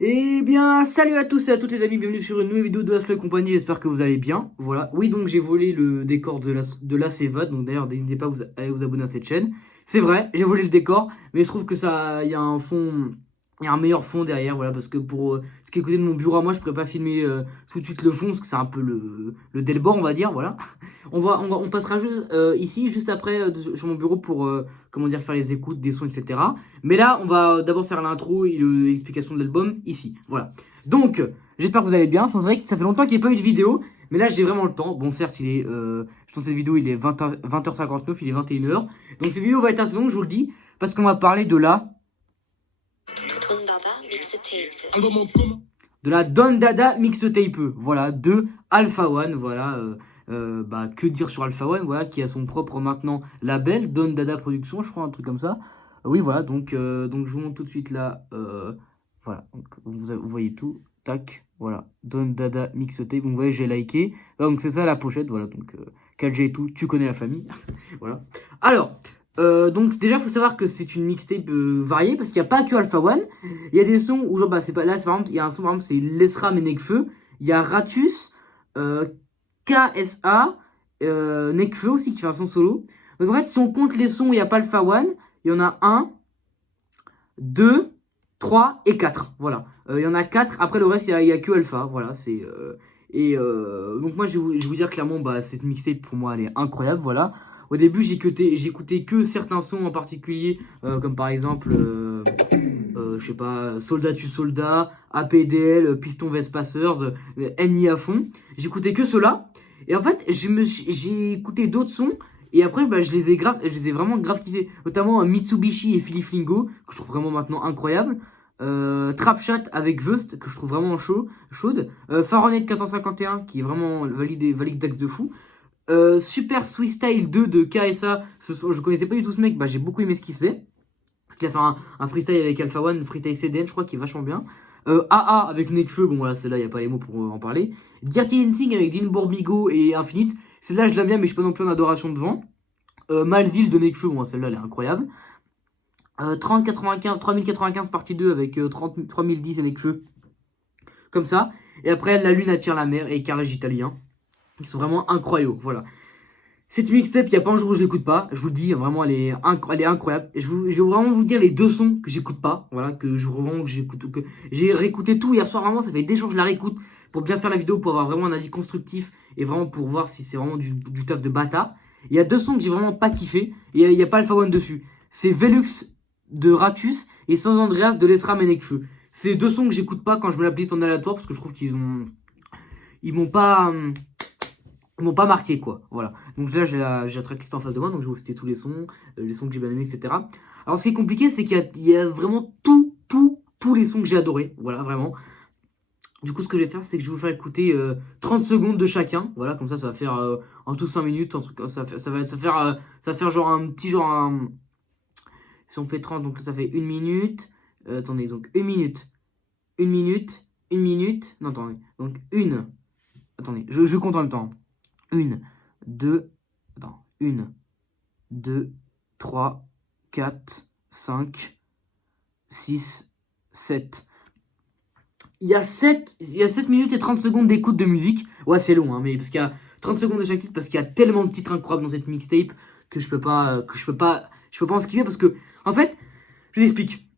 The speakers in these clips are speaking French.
Eh bien, salut à tous et à toutes les amis, bienvenue sur une nouvelle vidéo de Aslo et compagnie, j'espère que vous allez bien. Voilà, oui, donc j'ai volé le décor de la Seva, donc d'ailleurs n'hésitez pas à aller vous abonner à cette chaîne. C'est vrai, j'ai volé le décor, mais je trouve que ça, il y a un fond, il y a un meilleur fond derrière, voilà, parce que pour ce qui est côté de mon bureau à moi, je pourrais pas filmer tout de suite le fond, parce que c'est un peu le Delbord, on va dire, voilà. On passera juste, ici, juste après, sur mon bureau pour, comment dire, faire les écoutes, des sons, etc. Mais là, on va d'abord faire l'intro et l'explication de l'album ici. Voilà. Donc, j'espère que vous allez bien. C'est vrai que ça fait longtemps qu'il n'y a pas eu de vidéo. Mais là, j'ai vraiment le temps. Bon, certes, je pense que cette vidéo, il est 20h59, il est 21h. Donc, cette vidéo va être assez longue, je vous le dis. Parce qu'on va parler de la Don Dada Mixtape. Voilà, de Alpha One. Voilà. Que dire sur Alpha One, voilà, qui a son propre maintenant label, Don Dada Productions, je crois, un truc comme ça. Oui, voilà, donc je vous montre tout de suite là. Voilà, donc vous voyez tout. Tac, voilà. Don Dada Mixtape. Donc, vous voyez, j'ai liké. Donc, c'est ça la pochette, voilà. Donc, 4G et tout, tu connais la famille. Voilà. Alors, donc, déjà, il faut savoir que c'est une mixtape variée parce qu'il n'y a pas que Alpha One. Il y a des sons où, genre, bah, c'est pas là, par exemple, il y a un son, par exemple, c'est Lesram et Nekfeu. Il y a Ratus, euh, KSA, Nekfeu aussi qui fait un son solo. Donc, en fait, si on compte les sons où il n'y a pas Alpha One, il y en a un, 2, 3 et 4. Voilà. Il y en a 4. Après, le reste, il y a que Alpha. Voilà. Donc, moi, je vais vous dire clairement, bah, cette mixtape, pour moi, elle est incroyable. Voilà. Au début, j'écoutais que certains sons en particulier, comme par exemple, je sais pas, Soldat tu Soldat, APDL, Piston Vespacers, NI à fond. J'écoutais que ceux-là. Et en fait, j'ai écouté d'autres sons. Et après, bah, je les ai vraiment grave kiffés. Notamment Mitsubishi et Philly Flingo, que je trouve vraiment maintenant incroyable. Trap Chat avec Vust, que je trouve vraiment chaude. Fahrenheit 451, qui est vraiment valide d'axe de fou. Super Swiss Style 2 de KSA. Je connaissais pas du tout ce mec, bah, j'ai beaucoup aimé ce qu'il faisait. Parce qu'il a fait un freestyle avec Alpha One, freestyle CDN, je crois, qui est vachement bien. AA avec Nekfeu, bon voilà, celle-là, il n'y a pas les mots pour en parler. Dirty Dancing avec Dean Borbigo et Infinite. Celle-là, je l'aime bien, mais je suis pas non plus en adoration devant. Malville de Nekfeu, bon, celle-là, elle est incroyable. 3095 partie 2 avec 3010 et Nekfeu. Comme ça. Et après, La Lune attire la mer et Carrelage Italien. Ils sont vraiment incroyables, voilà. Cette mixtape, il n'y a pas un jour où je l'écoute pas. Je vous le dis, vraiment, elle est incroyable. Je vais vraiment vous dire les deux sons que j'écoute pas. Voilà, que je revends, que j'écoute. Que j'ai réécouté tout hier soir, vraiment, ça fait des jours que je la réécoute. Pour bien faire la vidéo, pour avoir vraiment un avis constructif. Et vraiment pour voir si c'est vraiment du taf de bâtard. Il y a deux sons que j'ai vraiment pas kiffé. Et il n'y a pas Alpha One dessus. C'est Velux de Ratus et Sans Andreas de Lesram et Nekfeu. C'est deux sons que j'écoute pas quand je mets la playlist en aléatoire parce que je trouve ils m'ont pas. Ils m'ont pas marqué, quoi. Voilà. Donc là, j'ai la tracklist en face de moi, donc je vais vous citer tous les sons que j'ai bien aimés, etc. Alors, ce qui est compliqué, c'est qu'il y a vraiment tous les sons que j'ai adorés. Voilà, vraiment. Du coup, ce que je vais faire, c'est que je vais vous faire écouter 30 secondes de chacun. Voilà, comme ça va faire en tout 5 minutes. Un truc, ça va faire genre un petit genre. Si on fait 30, donc là, ça fait une minute. Attendez, donc une minute. Une minute. Une minute. Non, attendez. Donc une. Attendez, je compte en même temps. Une, deux, attends, une, deux, trois, quatre, cinq, six, sept. Il y a 7 minutes et 30 secondes d'écoute de musique. Ouais, c'est long, hein, mais parce qu'il y a 30 secondes de chaque titre, parce qu'il y a tellement de titres incroyables dans cette mixtape que je peux pas en skipper parce que, en fait, je vous explique.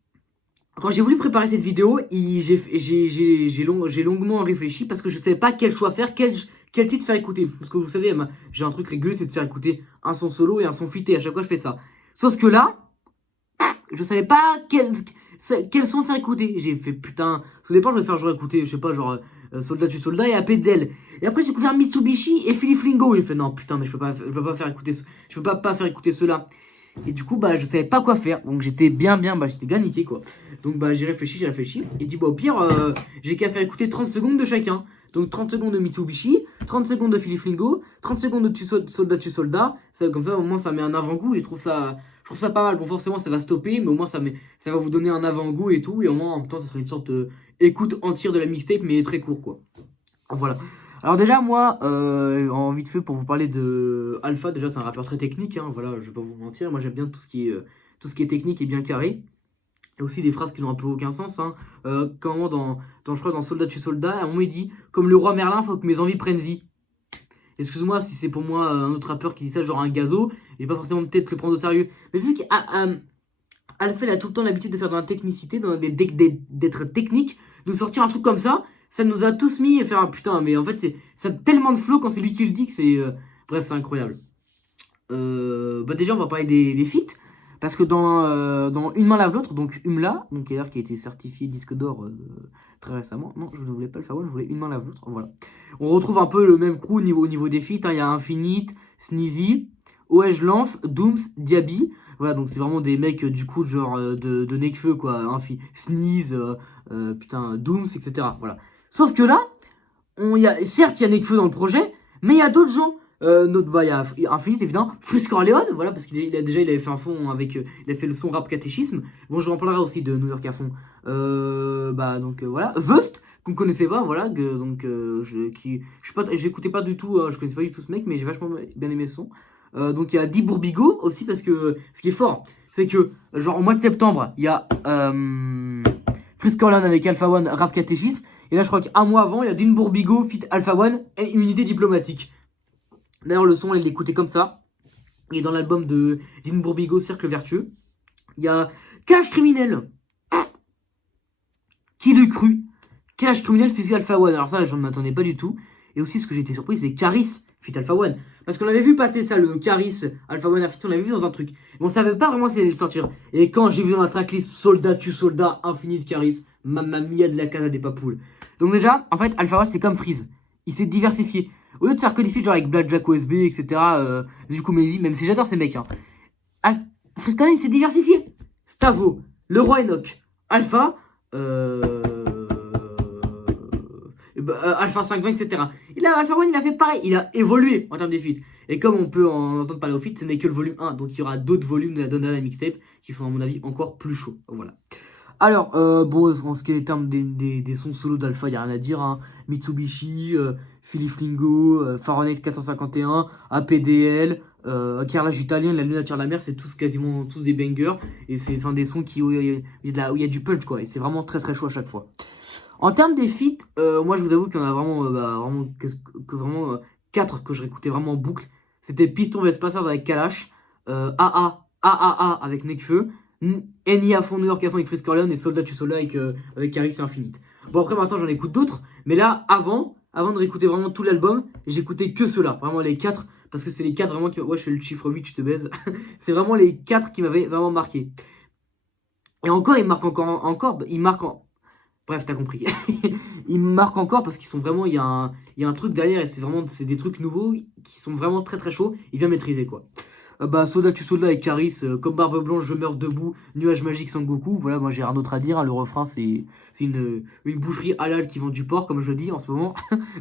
Quand j'ai voulu préparer cette vidéo, j'ai longuement réfléchi parce que je ne savais pas quel choix faire, quel titre faire écouter. Parce que vous savez, j'ai un truc régulier, c'est de faire écouter un son solo et un son fité. À chaque fois, je fais ça. Sauf que là, je savais pas quel son faire écouter. J'ai fait putain. Parce qu'au départ, je vais faire genre écouter, je sais pas, genre Soldat tu Soldat et APDL. Et après, j'ai découvert Mitsubishi et Philly Flingo. Il fait non, putain, mais je peux pas faire écouter, je peux pas faire écouter ceux-là. Et du coup, bah, je savais pas quoi faire. Donc, j'étais j'étais bien niqué, quoi. Donc, bah, j'ai réfléchi. Et dit, bah, au pire, j'ai qu'à faire écouter 30 secondes de chacun. Donc, 30 secondes de Mitsubishi, 30 secondes de Philly Flingo, 30 secondes de Soldat tu Soldat. Comme ça, au moins, ça met un avant-goût. Et je trouve ça pas mal. Bon, forcément, ça va stopper, mais au moins, ça va vous donner un avant-goût et tout. Et au moins, en même temps, ça sera une sorte d'écoute entière de la mixtape, mais très court, quoi. Voilà. Alors déjà moi, en vite fait pour vous parler de Alpha, déjà c'est un rappeur très technique, hein, voilà, je vais pas vous mentir. Moi j'aime bien tout ce qui est technique et bien carré. y a aussi des phrases qui n'ont un peu aucun sens. Hein. Comment je crois dans Soldat tue Soldat, à un moment il dit comme le roi Merlin, faut que mes envies prennent vie. Excuse-moi si c'est pour moi un autre rappeur qui dit ça, genre un gazo, et pas forcément peut-être le prendre au sérieux. Mais vu qu'Alpha il a tout le temps l'habitude de faire dans la technicité, d'être technique, de sortir un truc comme ça nous a tous mis et faire un putain, mais en fait ça a tellement de flow quand c'est lui qui le dit que c'est. Bref, c'est incroyable. Bah déjà on va parler des feats. Parce que dans Une main lave l'autre, donc Umla, donc qui a été certifié disque d'or très récemment. Non, je ne voulais pas le faire, je voulais Une main lave l'autre. Voilà. On retrouve un peu le même crew au niveau des feats. Hein. Il y a Infinite, Sneezy, OH Lanf, Dooms, Diaby. Voilà, donc c'est vraiment des mecs du coup genre de Nekfeu quoi. Sneeze, putain, Dooms, etc. Voilà. Sauf que là, certes il y a Nekfeu dans le projet, mais il y a d'autres gens. Il y a Infinite évidemment, Frisk Orleans, voilà, parce il avait fait un fond avec, il a fait le son rap catéchisme. Bon, je en parlerai aussi de New York à fond. Voilà, Vust qu'on connaissait pas, voilà, j'écoutais pas du tout, je connaissais pas du tout ce mec, mais j'ai vachement bien aimé ce son. Donc il y a Di Bourbigo aussi parce que ce qui est fort, c'est que genre au mois de septembre, il y a Frisk Orleans avec Alpha One rap catéchisme, et là je crois qu'un mois avant, il y a Din Bourbigo fit Alpha One et une unité diplomatique. D'ailleurs, le son, il l'écoutait comme ça. Et dans l'album de Din Bourbigo, Cercle Vertueux, il y a Cash Criminel. Qui l'eût cru? Cash Criminel fit Alpha One. Alors ça, je ne m'attendais pas du tout. Et aussi, ce que j'ai été surpris, c'est Caris fit Alpha One. Parce qu'on avait vu passer ça, le Caris Alpha One on l'avait vu dans un truc. Mais on savait pas vraiment s'il allait le sortir. Et quand j'ai vu dans la tracklist Soldat tue Soldat, Infinite Caris, Mamma Mia de la Casa des Papoules. Donc déjà, en fait, Alpha One, c'est comme Freeze. Il s'est diversifié. Au lieu de faire que des feats genre avec Blackjack OSB, etc., Zuko Mezi, même si j'adore ces mecs, hein. Freestyle, il s'est diversifié. Stavo, le roi Enoch, Alpha, Alpha 520, etc. Et là, Alpha One, il a fait pareil, il a évolué en termes de feats. Et comme on peut en entendre parler au feat, ce n'est que le volume 1, donc il y aura d'autres volumes de la Don Dada mixtape qui sont, à mon avis, encore plus chauds. Voilà. Alors, bon, en ce qui est les termes des sons solo d'Alpha, il n'y a rien à dire. Hein. Mitsubishi, Philippe Lingo, Fahrenheit 451, APDL, Carrelage Italien, La Lune attire la mer, c'est quasiment tous des bangers. Et c'est des sons où il y a du punch, quoi. Et c'est vraiment très très chaud à chaque fois. En termes des feats, moi je vous avoue qu'il y en a vraiment 4 que je réécoutais vraiment en boucle. C'était Piston Vespacers avec Kalash, AAA avec Nekfeu, Eni à fond, New York à fond avec Frisk Orleans et Soldat tue Soldat avec Caris et Infinite. Bon, après maintenant j'en écoute d'autres, mais là avant de réécouter vraiment tout l'album, j'écoutais que ceux-là, vraiment les 4, parce que c'est les 4 vraiment qui. Ouais, je fais le chiffre 8, je te baise. C'est vraiment les 4 qui m'avaient vraiment marqué. Et encore, ils marquent encore, ils marquent en. Bref, t'as compris. Ils marquent encore parce qu'ils sont vraiment. Il y a un truc derrière et c'est des trucs nouveaux qui sont vraiment très très chauds et bien maîtrisés, quoi. Soldat tue Soldat et Caris, comme Barbe Blanche, je meurs debout, Nuage magique Sangoku. Voilà, moi j'ai rien d'autre à dire. Hein. Le refrain, c'est une boucherie halal qui vend du porc, comme je dis en ce moment.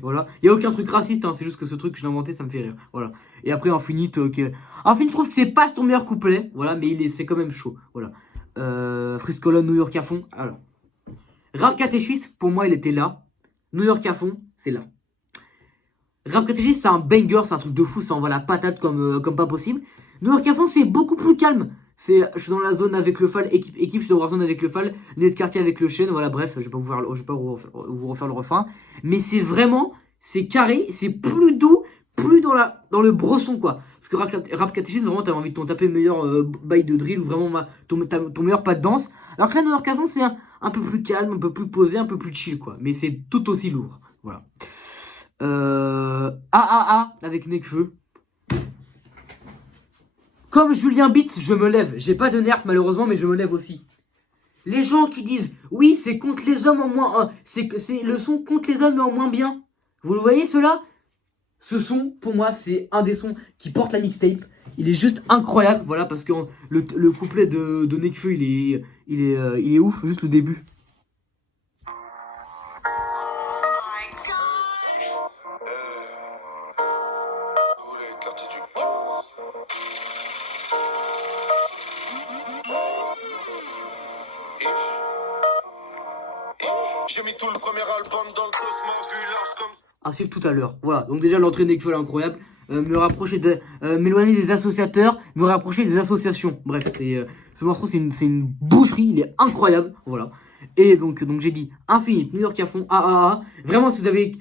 Voilà. Il n'y a aucun truc raciste, hein. C'est juste que ce truc que je l'ai inventé, ça me fait rire. Voilà. Et après, Infinite, Infinite, je trouve que c'est pas son meilleur couplet. Voilà, mais c'est quand même chaud. Voilà. Friscolone, New York à fond. Alors. Rap Catéchiste, pour moi, il était là. New York à fond, c'est là. Rap Catéchiste, c'est un banger, c'est un truc de fou, ça envoie la patate comme pas possible. New York à fond, c'est beaucoup plus calme. Je suis dans la zone avec le Fall, équipe, je suis dans Warzone avec le Fall, Net Quartier avec le Chêne, voilà, bref, je vais pas vous refaire le refrain. Mais c'est carré, c'est plus doux, plus dans le bresson, quoi. Parce que rap Catéchiste, vraiment, t'avais envie de t'en taper le meilleur bail de drill, ou vraiment ton meilleur pas de danse. Alors que là, New York à fond, c'est un peu plus calme, un peu plus posé, un peu plus chill, quoi. Mais c'est tout aussi lourd, voilà. AAA avec Nekfeu. Comme Julien Beats, je me lève. J'ai pas de nerfs malheureusement, mais je me lève aussi. Les gens qui disent oui, c'est contre les hommes en moins, c'est le son contre les hommes mais en moins bien. Vous le voyez cela? Ce son, pour moi, c'est un des sons qui porte la mixtape. Il est juste incroyable, voilà, parce que le couplet de Nekfeu, il est ouf, juste le début. J'ai mis tout le premier album dans le cosmos, vu large comme. À suivre tout à l'heure. Voilà, donc déjà l'entrée de Nekfeu est incroyable. m'éloigner des associateurs, me rapprocher des associations. Bref, ce morceau c'est une boucherie, il est incroyable, voilà. Et donc j'ai dit Infinite, New York à fond, AAA. Vraiment, si vous avez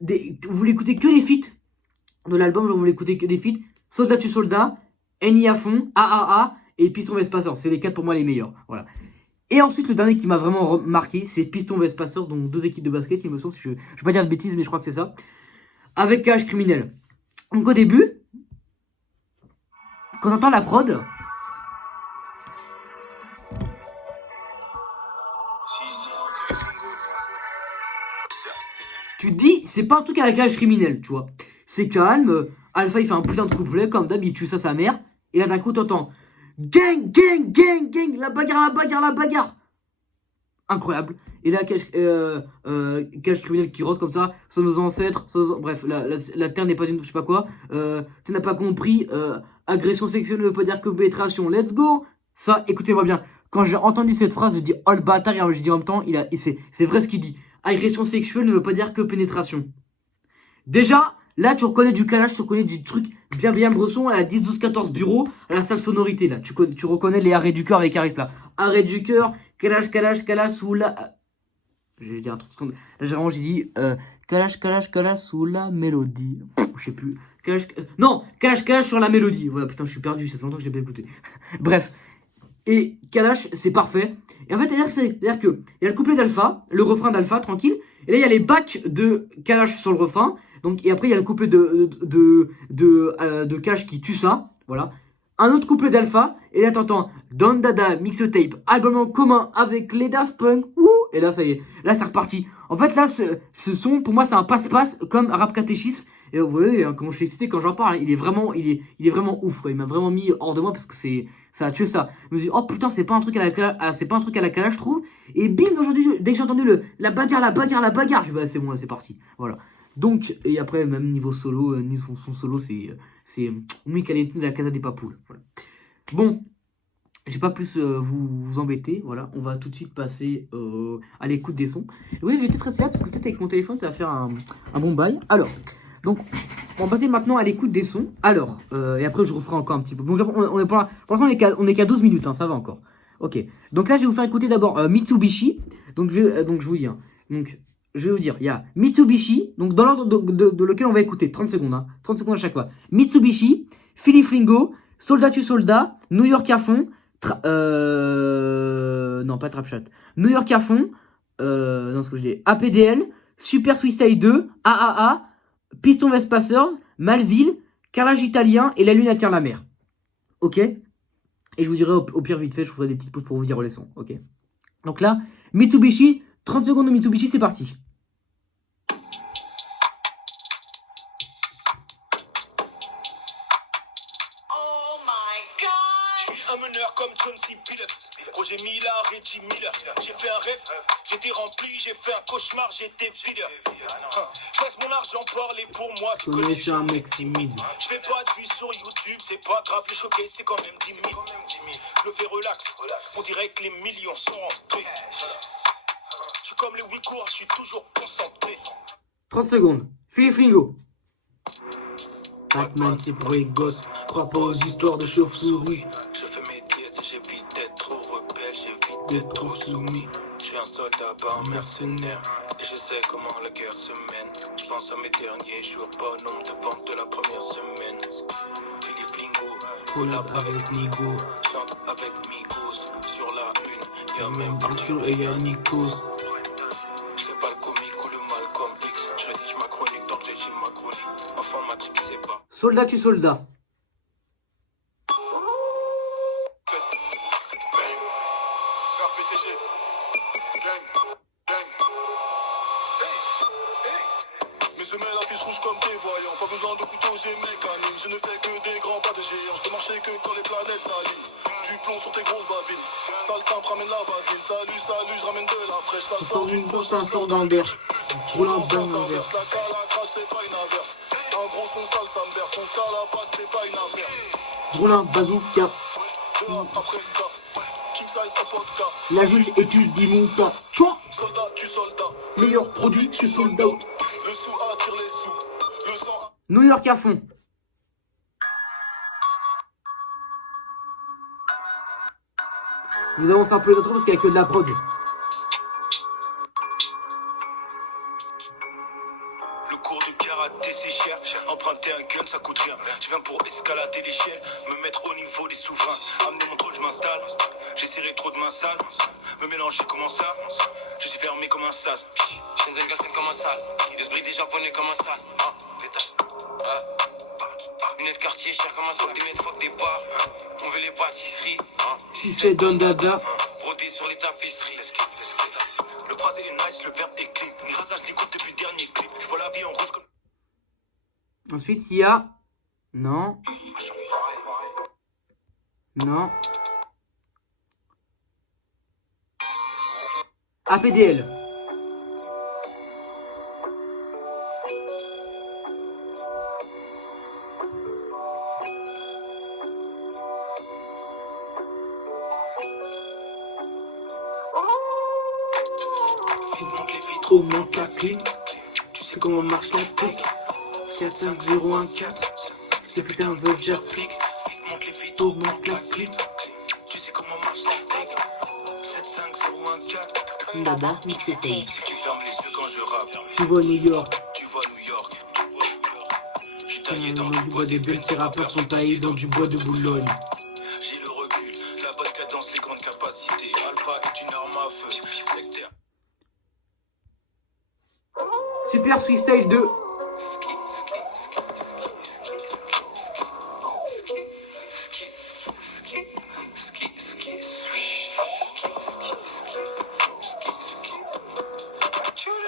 vous voulez écouter que les feats de l'album, genre vous voulez écouter que des feats, Soldat tu Soldat, NI à fond, AAA et Piston Vespasseur. C'est les 4 pour moi les meilleurs, voilà. Et ensuite, le dernier qui m'a vraiment marqué, c'est Piston Vespasseur, donc 2 équipes de basket, il me semble, je vais pas dire de bêtises, mais je crois que c'est ça, avec KH Criminel. Donc au début, quand on entend la prod, tu te dis, c'est pas un truc à la KH Criminel, tu vois. C'est calme, Alpha il fait un putain de couplet, comme d'hab, il tue ça sa mère, et là d'un coup t'entends gang, gang, gang, gang, la bagarre, la bagarre, la bagarre. Incroyable. Et là, cache criminel qui rose comme ça, sont nos ancêtres, bref, la terre n'est pas une, je sais pas quoi, tu n'as pas compris, agression sexuelle ne veut pas dire que pénétration, let's go. Ça, écoutez-moi bien, quand j'ai entendu cette phrase, je dis oh le bâtard, et je dis en même temps, c'est vrai ce qu'il dit, agression sexuelle ne veut pas dire que pénétration. Déjà, là, tu reconnais du calage, tu reconnais du truc bien bresson à la 10, 12, 14 bureau, à la salle sonorité, là. Tu reconnais les arrêts du cœur avec Harris, là. Arrêt du cœur, calage, sous la... J'ai dit un truc comme... Là, j'ai dit, calage, sous la mélodie. Je sais plus. Calage sur la mélodie. Voilà, putain, je suis perdu, ça fait longtemps que je l'ai pas écouté. Bref. Et calage, c'est parfait. Et en fait, c'est-à-dire que il y a le couplet d'Alpha, le refrain d'Alpha, tranquille. Et là, il y a les bacs de calage sur le refrain. Donc, et après, il y a le couplet de Cash qui tue ça. Voilà. Un autre couplet d'Alpha. Et là, t'entends Don Dada, mixtape, album en commun avec les Daft Punk. Ouh, et là, ça y est. Là, c'est reparti. En fait, là, ce son, pour moi, c'est un passe-passe comme rap catéchisme. Et vous voyez, comment je suis excité quand j'en parle. Il est vraiment ouf, quoi. Il m'a vraiment mis hors de moi parce que ça a tué ça. Je me suis dit, oh putain, c'est pas un truc à la Kala, je trouve. Et bim, aujourd'hui, dès que j'ai entendu la bagarre, je vais, c'est bon, là, c'est parti. Voilà. Donc, et après, même niveau solo, son solo, c'est Muy Caliente de la Casa des Papoules. Voilà. Bon, j'ai pas plus vous embêter. Voilà, on va tout de suite passer à l'écoute des sons. Oui, je vais peut-être rester là parce que peut-être avec mon téléphone, ça va faire un bon bail. Alors, donc, on va passer maintenant à l'écoute des sons. Alors, et après, je referai encore un petit peu. Donc, on est pour l'instant, on est qu'à 12 minutes, hein, ça va encore. Ok, donc là, je vais vous faire écouter d'abord Mitsubishi. Donc, je vous dis, hein. Donc, je vais vous dire, il y a Mitsubishi, donc dans l'ordre de lequel on va écouter, 30 secondes, hein, 30 secondes à chaque fois. Mitsubishi, Philly Flingo, Soldat tu Soldat, New York à fond, non pas Trapchat, New York à fond, non ce que je dis, APDL, Super Suicide 2, AAA, Piston Vespasseurs, Malville, Carrelage Italien et La Lune attire la mer. Ok. Et je vous dirai au pire vite fait, je ferai des petites pauses pour vous dire les sons. Ok. Donc là, Mitsubishi, 30 secondes de Mitsubishi, c'est parti. Roger Miller, Reggie Miller. J'ai fait un rêve, j'étais rempli, j'ai fait un cauchemar, j'étais vide. Je laisse mon argent parler pour moi, tu connais, je suis un mec timide. Je fais pas de vues sur YouTube, c'est pas grave, les choquer, c'est quand même 10 000. Je le fais relax, on dirait que les millions sont rentrés. Je suis comme les Ouïghours, je suis toujours concentré. 30 secondes, Philly Flingo. Batman, c'est pour les gosses, crois pas aux histoires de chauve-souris. D'être trop soumis. Je suis un soldat, pas un mercenaire. Et je sais comment la guerre se mène. Je pense à mes derniers jours, pas au nombre de ventes de la première semaine. Philly Flingo, collab avec Nigo, chante avec Migos. Sur la une, y'a même Arthur et y'a Nikos. Je fais pas le comique ou le Malcolm X. Je rédige ma chronique dans le régime macronique. Enfant matrixé pas. Soldat tu Soldat. Je ne fais que des grands pas de géants. Je peux marcher que quand les planètes s'alignent. Du plomb sur tes grosses babines. Sale timbre ramène la vasine. Salut, je ramène de la fraîche. Ça sort d'une bosse, ça sort d'un berge. Je roule un bain inverse. La calacasse, c'est pas une inverse. Un gros son sale, ça me verse. Son calapace, c'est pas une affaire. Je roule un bazooka. Après le cas. King size, pas vodka. La juge étudie mon tas. Tchouan. Soldat, tu soldat. Meilleur produit, je suis sold out. Le sou attire les sous. Le sang. New York à fond. Je vous avance un peu les autres parce qu'il n'y a que de la prod. Le cours de karaté c'est cher, emprunter un gun ça coûte rien. Je viens pour escalader l'échelle, me mettre au niveau des souverains. Amener mon trône, je m'installe, j'ai serré trop de mains sales. Me mélanger comment ça, je suis fermé comme un sas. Shenzhen Galsen comme un sale, l'esprit des japonais comme un sale. Lunettes quartier, cher comme un soc, des mètres, fuck des bars. On veut les pâtisseries. Si c'est Don Dada. Brodé sur les tapisseries. Le phrasé est nice, le verbe est clean. Une rasage d'écoute depuis le dernier clip. Je vois la vie en rouge comme. Ensuite, il y a... Non. Non. APDL. Augmente la clé, tu sais comment marche la pique. 45014, ces putains veulent que j'applique. Monte les vitres, augmente la clé, tu sais comment marche la pique. 75014, Dada, mixtape. si tu fermes les yeux quand je rappe, Tu vois New York. tu vois New York. J'suis taillé dans du bois des belles, ces rappeurs sont taillés dans du bois de Boulogne. J'ai le recul, la bonne cadence, les grandes capacités. Alpha est une arme à feu, sectaire. Super Freestyle 2.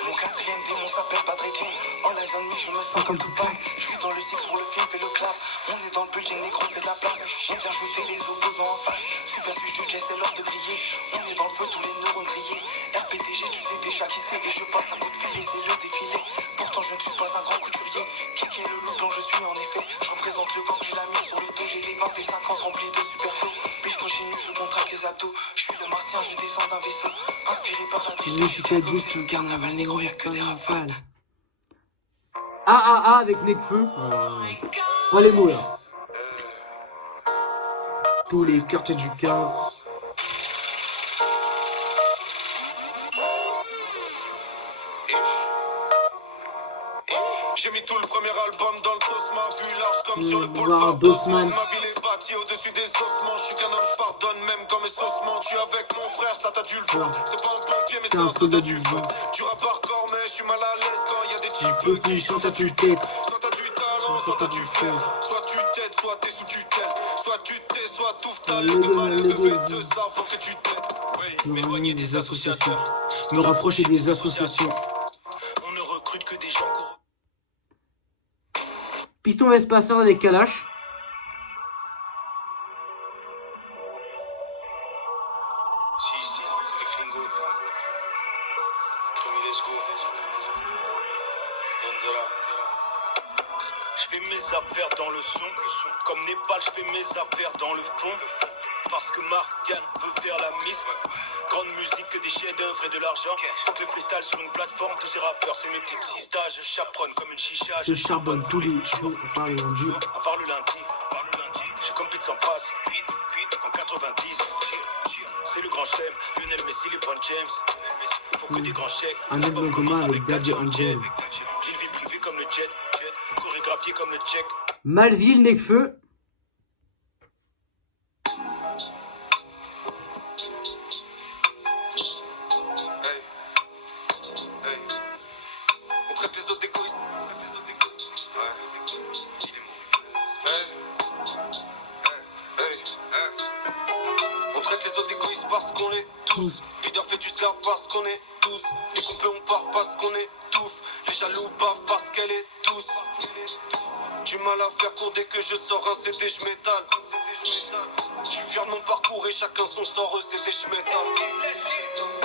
Mon quatrième démon s'appelle Patrick King. En live enemy, je me sens comme Tupac. Je suis dans le six sur le film, fais le clap. On est dans le building, négro, fait de la place. On vient jeter les opposants en face. Super sujet, c'est l'heure de briller. On est dans le feu, tous les neurones grillés. RPTG, tu sais déjà qui c'est. Et je passe un coup de fil, c'est le défilé. Pourtant, je ne suis pas un grand couturier. Qui est le loup dont je suis en effet. Je représente le corps, j'ai la mine sur le dos. J'ai des 20 et 50 remplis de super flow. Puis je continue, je contracte les abdos. Je suis le martien, je descends d'un vaisseau. Inspiré par la Je suis caddie, je suis carnaval négro, y'a que des rafales. AAA avec Nekfeu. Pas les mots là. Tous les quartiers du 15. J'ai mis tout le premier album dans le Cosma, vu large comme sur le boulevard boulevard d'Haussmann. Ma ville est bâtie au-dessus des ossements. Je suis qu'un homme, je pardonne même quand mes ossements. Je suis avec mon frère, ça t'as dû le voir. C'est pas un pompier, mais c'est un soldat du feu. Tu rappes hardcore, mais je suis mal à l'aise quand y a des types qui chantent à tue-tête. Soit t'as du talent, soit t'as du fer. Soit tu t'aides, soit t'es sous tutelle. Soit tu t'es, soit t'ouvres ta langue de mal élevé de ça, faut que tu t'aides. Oui, m'éloigner des associateurs, Me rapprocher des associations. on ne recrute que des gens corrompus. Piston Vespasser avec Kalash. Si, les flingos. Tommy, let's go. Dandela. Je fais mes affaires dans le son. Comme Népal, je fais mes affaires dans le fond. Parce que Martian veut faire la mise. Grande musique que des chefs-d'œuvre et de l'argent. Faut que le freestyle sur une plateforme. Tous ces rappeurs, c'est mes petits sistas. Je chaperonne comme une chicha. Je charbonne tous les jours par le lundi. À part le lundi. Je compite sans passe. En 90. C'est le grand chelem. Lionel Messi, les LeBron James. Faut que des grands chèques. Un album commun avec Daddy Angel. Une vie privée comme le jet. Chorégraphié comme le check. Malville, Nekfeu. On traite les autres d'égoïstes. Ouais. Il est mauvais. On traite les autres d'égoïstes parce qu'on est tous. Videur fait du scar parce qu'on est tous. Dès qu'on peut, on part parce qu'on est tous. Les jaloux bavent parce qu'elle est tous. Du mal à faire court dès que je sors un CD, je m'étale. Je suis fier de mon parcours et chacun son sort, eux c'était je m'étale.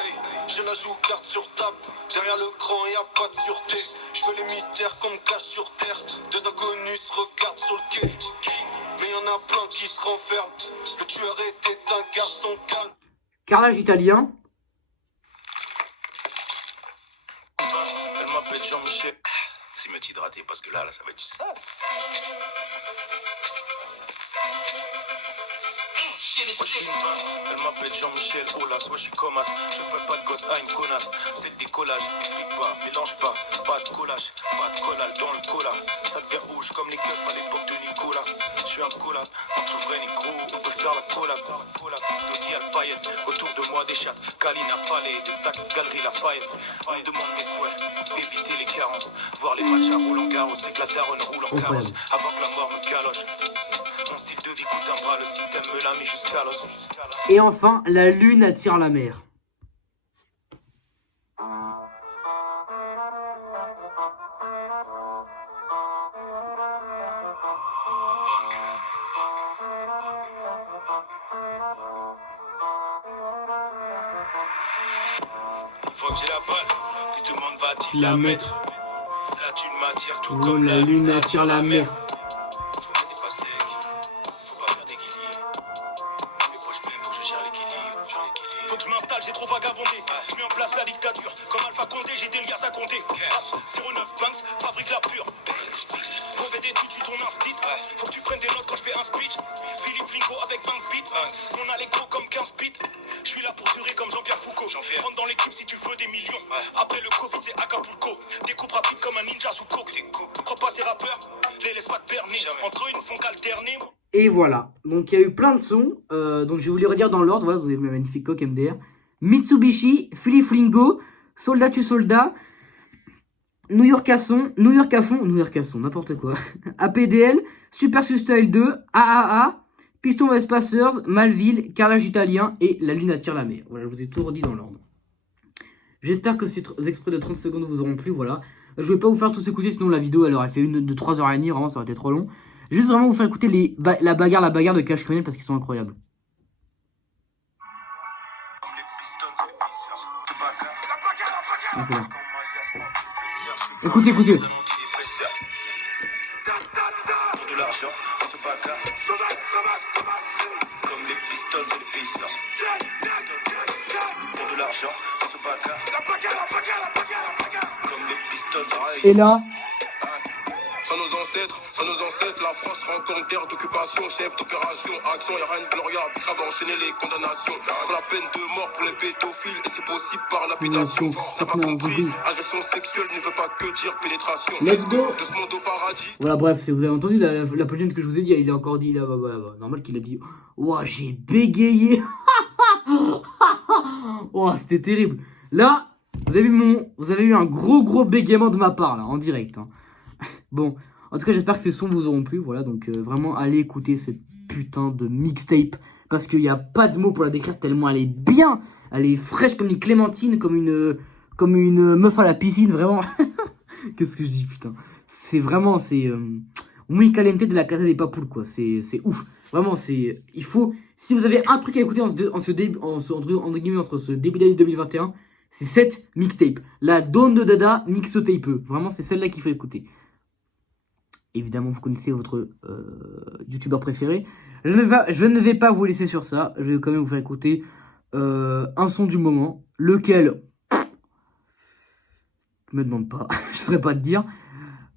Hey, je la joue carte sur table. Derrière le cran, y a pas de sûreté. Je veux les mystères qu'on me cache sur terre. Deux inconnus se regardent sur le quai. Mais y en a plein qui se renferment. Le tueur était un garçon calme. Carrelage italien. Elle m'appelle Jean-Michel. C'est mieux d'hydrater parce que là, ça va être du sale. Moi j'suis une pince, elle m'appelle Jean-Michel Aulas. Ouais j'suis comme as, je fais pas de gosse à une connasse. C'est le décollage, explique pas, mélange pas. Pas de collage, pas de collal dans le cola. Ça devient rouge comme les keufs à l'époque de Nicolas. J'suis un collab, entre vrais négros, on peut faire la collab. Dodi Alfayette, autour de moi des chattes. Kalina Fallet, des sacs, Galerie Lafayette. On me demande mes souhaits, éviter les carences. Voir les matchs à Roland Garros, c'est que la daronne roule en carrosse. Avant que la mort me galoche. Mon style de vie coûte un bras, le système me l'a mis jusqu'à l'os. Et enfin, la lune attire la mer. Une fois que j'ai la balle, ils te demandent va-t-il la mettre. Là tu m'attires tout Oh, la lune attire la mer. Faut que je m'installe, j'ai trop vagabondé. Je mets en place la dictature. Comme Alpha Condé, j'ai des liasses à compter. 09 Banks, fabrique la pure. Mauvais d'études, tu ton instit. Faut que tu prennes des notes quand je fais un speech. Philippe Lingo avec Banks Beat. On a les gros comme 15 bits. Je suis là pour durer comme Jean-Pierre Foucault. Rentre dans l'équipe si tu veux des millions. Après le Covid, c'est Acapulco. Découpe rapide comme un ninja sous coke. Crois pas ces rappeurs, les laisse pas te berner. Entre eux, ils ne font qu'alterner. Et voilà, donc il y a eu plein de sons, donc je vais vous les redire dans l'ordre, voilà, vous avez ma magnifique coque MDR, Mitsubishi, Philippe Lingo, Soldat tu Soldat, New York à fond, n'importe quoi, APDL, Super Style 2, AAA, Piston Vespacers, Malville, Carrelage Italien et La Lune attire la mer. Voilà, je vous ai tout redit dans l'ordre. J'espère que ces extraits de 30 secondes vous auront plu, voilà. Je vais pas vous faire tous écouter, sinon la vidéo elle aurait fait une de 3h30, vraiment ça aurait été trop long. Juste vraiment vous faire écouter la bagarre de Cash Criminel parce qu'ils sont incroyables. Écoutez. Pour de l'argent, on se bagarre. Comme les pistoles et les pistons. Pour de l'argent, on se bagarre. Comme les pistoles. Et là, Sans nos ancêtres, la France rencontre terre d'occupation, chef d'opération, action, y'a rien de gloriable, grave enchaîner les condamnations. Faut la peine de mort pour les pédophiles, et c'est possible par lapidation. T'as pas compris, agression sexuelle ne veut pas que dire pénétration. Let's go. De ce monde au paradis. Voilà, bref, vous avez entendu la prochaine que je vous ai dit, il a encore dit, là, normal qu'il a dit, ouah, j'ai bégayé. Ouah, c'était terrible. Là, vous avez eu un gros bégaiement de ma part, là, en direct. Hein. Bon, en tout cas, j'espère que ces sons vous auront plu. Voilà, donc vraiment, allez écouter cette putain de mixtape. Parce qu'il n'y a pas de mots pour la décrire tellement elle est bien. Elle est fraîche comme une clémentine, comme une meuf à la piscine, vraiment. Qu'est-ce que je dis, putain. C'est vraiment, c'est muy caliente de la Casa des Papoules, quoi. C'est ouf. Vraiment, c'est... Il faut... Si vous avez un truc à écouter entre ce début d'année 2021, c'est cette mixtape. La Don de Dada mixtape. Vraiment, c'est celle-là qu'il faut écouter. Évidemment, vous connaissez votre youtubeur préféré. Je ne vais pas vous laisser sur ça. Je vais quand même vous faire écouter un son du moment. Lequel me demande pas. Je ne saurais pas te dire.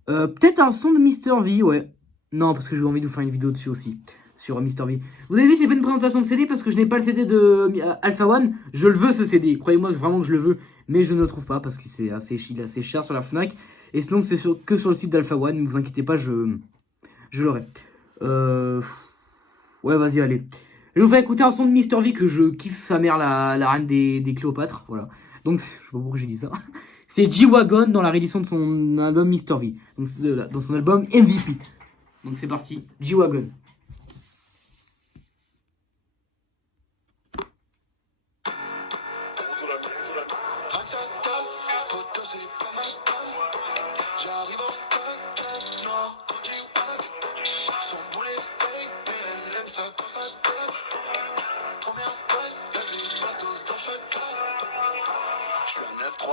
Peut-être un son de Mister V, ouais. Non, parce que j'ai envie de vous faire une vidéo dessus aussi. Sur Mister V. Vous avez vu, c'est pas une présentation de CD parce que je n'ai pas le CD de Alpha One. Je le veux ce CD. Croyez-moi vraiment que je le veux. Mais je ne le trouve pas parce que c'est assez cher sur la Fnac. Et sinon, c'est que sur le site d'Alpha One. Ne vous inquiétez pas, je l'aurai. Ouais, vas-y, allez. Je vais vous faire écouter un son de Mister V que je kiffe sa mère, la reine des Cléopâtres. Voilà. Donc, je sais pas pourquoi j'ai dit ça. C'est G-Wagon dans la réédition de son album Mister V. Donc, dans son album MVP. Donc, c'est parti. G-Wagon.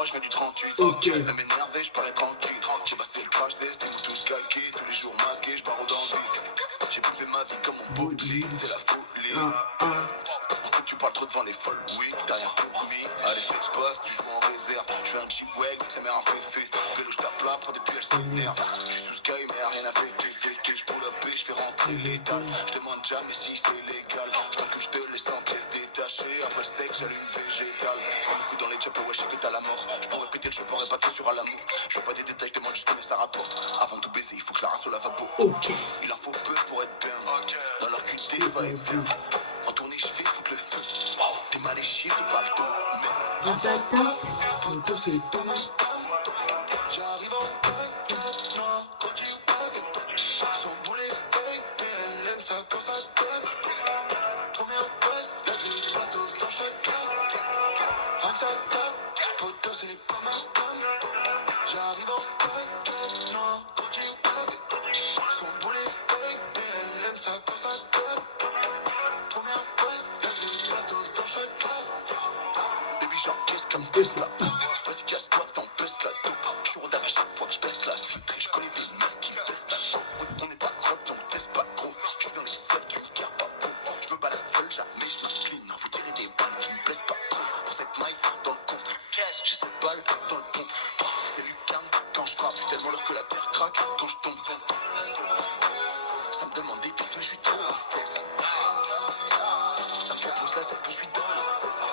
Je fais du 38, Ok. même énervé, je parais tranquille. J'ai passé le crash test, des tous calqués, tous les jours masqués, je pars dans le vide. J'ai pipé ma vie comme mon bouclier, c'est la folie. En fait, tu parles trop devant les folles. Oui, t'as rien compris. Allez, flex pass, tu joues en réserve. Je fais un cheap wag, c'est mère un fait. Vélo, je tape là, prends des puis elle s'énerve. Je suis sous Sky, mais y'a rien à fêter. Je pour la paix, je fais rentrer l'étal. Je demande jamais si c'est légal. Je que je te laisse en pièces détachées. Après le sexe, j'allume végétal. Sans le coup dans les chops, ouais, je sais que t'as la mort. Je pourrais péter le chemin, pas que sur à l'amour. Je veux pas des détails, je demande juste combien ça rapporte. Avant de tout baiser, il faut que je la rasse au lavabo. Ok, il en faut peu pour être bien. Dans leur QT, va et vient. En tournée, je fais foutre le feu. T'es mal les chiffres, pas le temps. Poto, c'est pas ma femme. J'arrive en baguette noire, quand tu baguettes. Son boulet fake, mais elle aime ça quand ça donne. Première passe, y'a des bastos dans chaque carte. Ransata, poto, c'est pas ma femme. J'arrive en baguette noire, quand tu baguettes. Son boulet fake, mais elle aime ça quand ça donne. Première passe, y'a des bastos dans chaque carte. Baby, j'encaisse comme Tesla. Vas-y, casse-toi, t'empêches la dope. Je suis rodave à chaque fois que je baisse la vitre. Et je connais des meufs qui baissent la dope. On n'est pas ref, donc teste pas gros. Je suis dans les seufs, tu me gardes pas pro. Je veux pas la folle, jamais je m'incline. Non, vous tirez des balles qui me plaisent pas trop. Pour cette maille dans le compte, j'ai cette balle dans le pompe. C'est Lucan quand je frappe. Je suis tellement l'heure que la terre craque quand je tombe. Ça me demande des pics, mais je suis trop en flex. Ça me propose la cesse que je suis dans le cesse.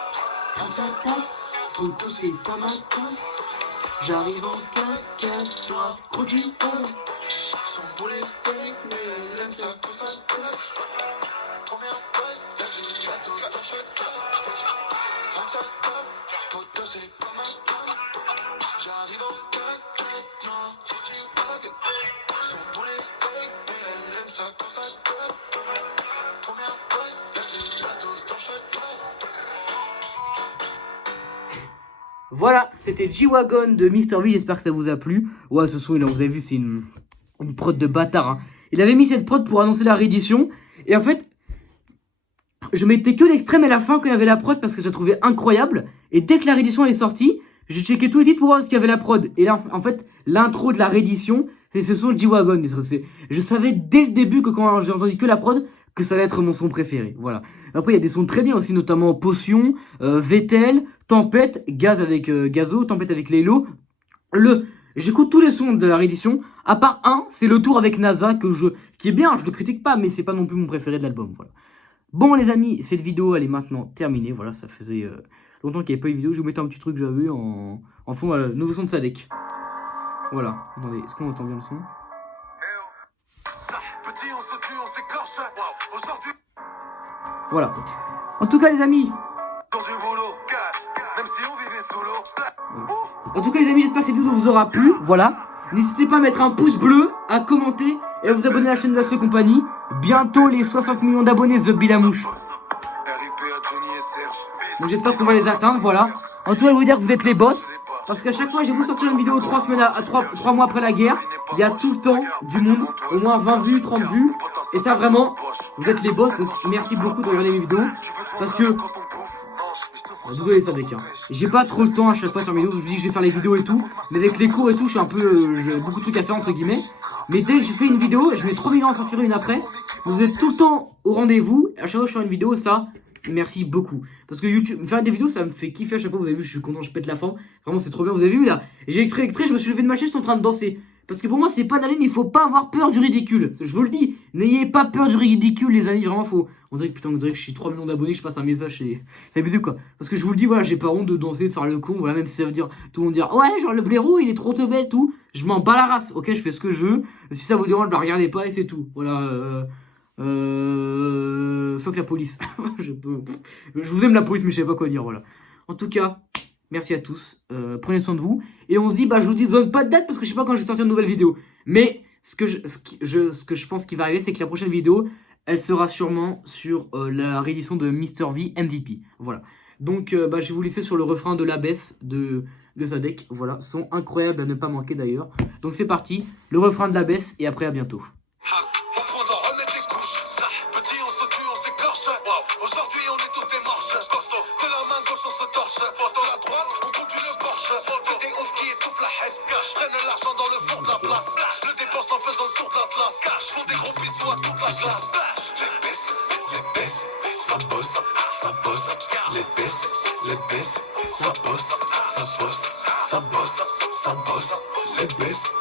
Poto, c'est pas ma femme. J'arrive en claquette, toi, gros du haut. Son boulet fake, mais elle aime ça quand ça claque. Première passe, y'a du bastos dans chaque claque. Poto, c'est pas ma femme. J'arrive en claquette, noire, gros du baguette. Son boulet fake, mais elle aime ça quand ça claque. Première passe, y'a du bastos dans chaque claque. Voilà, c'était G-Wagon de Mr. V, j'espère que ça vous a plu. Ouais, ce son, là, vous avez vu, c'est une prod de bâtard. Hein. Il avait mis cette prod pour annoncer la réédition. Et en fait, je mettais que l'extrême à la fin quand il y avait la prod parce que je la trouvais incroyable. Et dès que la réédition est sortie, j'ai checké tous les titres pour voir ce qu'il y avait la prod. Et là, en fait, l'intro de la réédition, c'est ce son de G-Wagon. Je savais dès le début que quand j'ai entendu que la prod, que ça allait être mon son préféré. Voilà. Après, il y a des sons très bien aussi, notamment Potion, Vettel, Tempête, Gaz avec Gazo, Tempête avec Lélo. J'écoute tous les sons de la réédition, à part un, c'est le tour avec NASA, qui est bien, je le critique pas, mais c'est pas non plus mon préféré de l'album. Voilà. Bon les amis, cette vidéo elle est maintenant terminée. Voilà, ça faisait longtemps qu'il n'y avait pas eu de vidéo. Je vais vous mettre un petit truc que j'avais en fond, voilà, le nouveau son de Sadek. Voilà, attendez, est-ce qu'on entend bien le son? Voilà. En tout cas les amis, j'espère que cette vidéo vous aura plu. Voilà. N'hésitez pas à mettre un pouce bleu, à commenter et à vous abonner à la chaîne de Vaste Compagnie. Bientôt les 60 millions d'abonnés, The Bilamouche. Donc j'espère qu'on va les atteindre, voilà. En tout cas, je vous dire que vous êtes les boss. Parce qu'à chaque fois, j'ai vous sortir une vidéo 3 mois après la guerre. Il y a tout le temps du monde, au moins 20 vues, 30 vues. Et ça vraiment, vous êtes les boss. Donc merci beaucoup de regarder mes vidéos. Parce que... Désolé Sadek, hein. J'ai pas trop le temps à chaque fois sur mes vidéos, je me dis que je vais faire les vidéos et tout. Mais avec les cours et tout, je suis un peu... j'ai beaucoup de trucs à faire entre guillemets. Mais dès que je fais une vidéo, je mets trop bien à en sortir une après. Vous êtes tout le temps au rendez-vous. À chaque fois que je fais une vidéo, ça... Merci beaucoup. Parce que YouTube, faire des vidéos, ça me fait kiffer à chaque fois. Vous avez vu, je suis content, je pète la forme. Vraiment, c'est trop bien. Vous avez vu là, j'ai extrait, je me suis levé de ma chaise, je suis en train de danser. Parce que pour moi, c'est pas d'aller, il faut pas avoir peur du ridicule. Je vous le dis, n'ayez pas peur du ridicule, les amis. Vraiment, faut. On dirait que putain, on dirait que je suis 3 millions d'abonnés, que je passe un message et. C'est abusé quoi. Parce que je vous le dis, voilà, j'ai pas honte de danser, de faire le con. Voilà, même si ça veut dire, tout le monde dire, ouais, genre le blaireau, il est trop teubé, tout. Je m'en bats la race, ok, je fais ce que je veux. Si ça vous dérange, bah regardez pas et c'est tout. Voilà, fuck la police. je vous aime la police, mais je sais pas quoi dire, voilà. En tout cas, merci à tous. Prenez soin de vous. Et on se dit, bah je vous dis, donne pas de date parce que je sais pas quand je vais sortir une nouvelle vidéo. Mais ce que je pense qui va arriver, c'est que la prochaine vidéo, elle sera sûrement sur la réédition de Mr. V MVP. Voilà. Donc, bah, je vais vous laisser sur le refrain de la baisse de Sadek. Voilà. Son incroyable à ne pas manquer d'ailleurs. Donc c'est parti. Le refrain de la baisse et après à bientôt. Aujourd'hui on est tous des morses. De la main gauche on se torche. De la droite on conduit le Porsche. Des oufs qui étouffent la hesse. Prennent l'argent dans le fond de la place. Le dépense en faisant le tour de l'Atlas. Font des gros bisous à toute la classe. Les baisses, ça bosse, ça bosse. les baisse, ça bosse, ça bosse, ça bosse, ça bosse, les baisse.